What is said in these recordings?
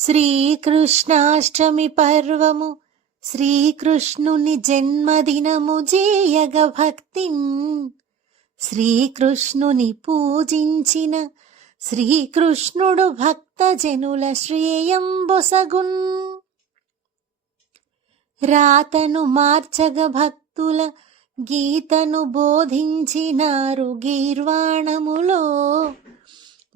శ్రీకృష్ణాష్టమి పర్వము శ్రీకృష్ణుని జన్మదినము జేయగ భక్తిం. శ్రీకృష్ణుని పూజించిన శ్రీకృష్ణుడు భక్తజనుల శ్రేయంబొసగున్ రాతను మార్చగ భక్తుల గీతను బోధించినారు గీర్వాణము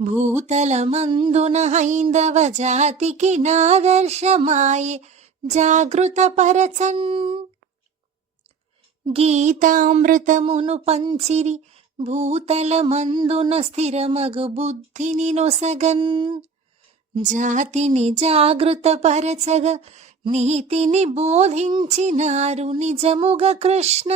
భూతలమందున హైందవ జాతికి నాదర్శమాయే. జాగృత పరచన్. గీతామృతమును పంచిరి. భూతలమందున స్థిరమగు బుద్ధిని నొసగన్. జాతిని జాగృత పరచగ. నీతిని బోధించినారు నిజముగ కృష్ణ.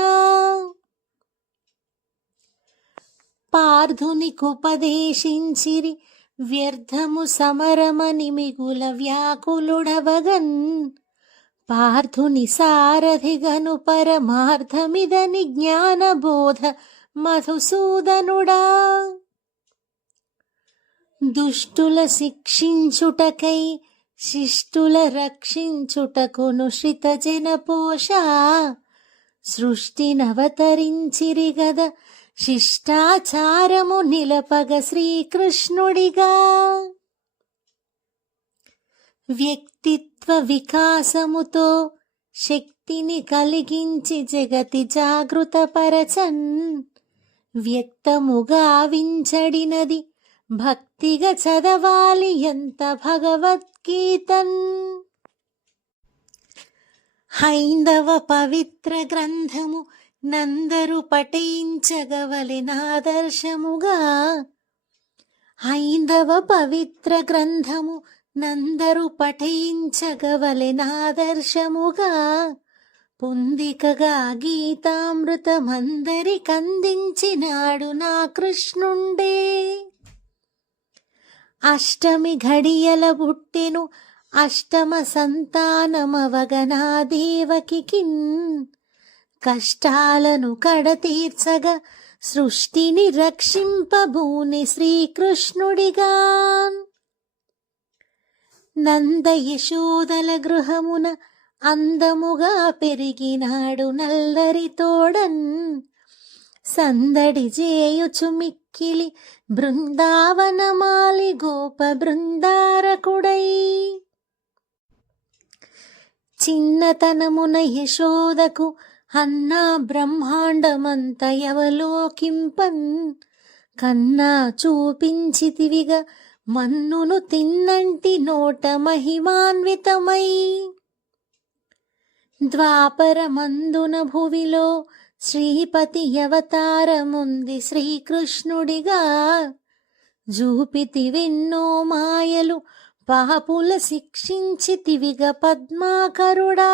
పార్థునికుపదేశించిరి వ్యర్థము సమరమని మిగుల వ్యాకులుడవగన్. పార్థుని సారథిగను పరమార్థమిదని జ్ఞానబోధ మధుసూదనుడా. దుష్టుల శిక్షించుటకై శిష్టుల రక్షించుటకును శ్రిత జనపోష. సృష్టినవతరించిరి గద శిష్టాచారము నిలపగ శ్రీకృష్ణుడిగా. వ్యక్తిత్వ వికాసముతో శక్తిని కలిగించి జగతి జాగృతపరచన్. వ్యక్తముగా వించడినది భక్తిగా చదవాలి ఎంత భగవద్గీతన్. హైందవ పవిత్ర గ్రంథము నందరు పఠించగవలినాదర్శముగా ఐందవ పవిత్ర గ్రంథము నందరు పఠించగవలినాదర్శముగా పొందికగా గీతామృతమందరికందించినాడు నా కృష్ణుండే. అష్టమి ఘడియల బుట్టెను అష్టమ సంతానమవగనా దేవకికిన్. కష్టాలను కడతీర్చగా సృష్టిని రక్షింపబూని శ్రీకృష్ణుడిగా నంద యశోదల గృహమున అందముగా పెరిగినాడు నల్లరి తోడన్. సందడి చేయుచు మిక్కిలి బృందావనమాలి గోప బృందారకుడై. చిన్నతనమున యశోదకు అన్నా బ్రహ్మాండమంత ఎవలోకింపన్ కన్నా చూపించితివిగా మన్నును తిన్నంటి నోట మహిమాన్వితమై. ద్వాపరమందున భువిలో శ్రీపతి అవతారముంది శ్రీకృష్ణుడిగా. జూపితివెన్నో మాయలు పాపుల శిక్షించితివిగ పద్మాకరుడా.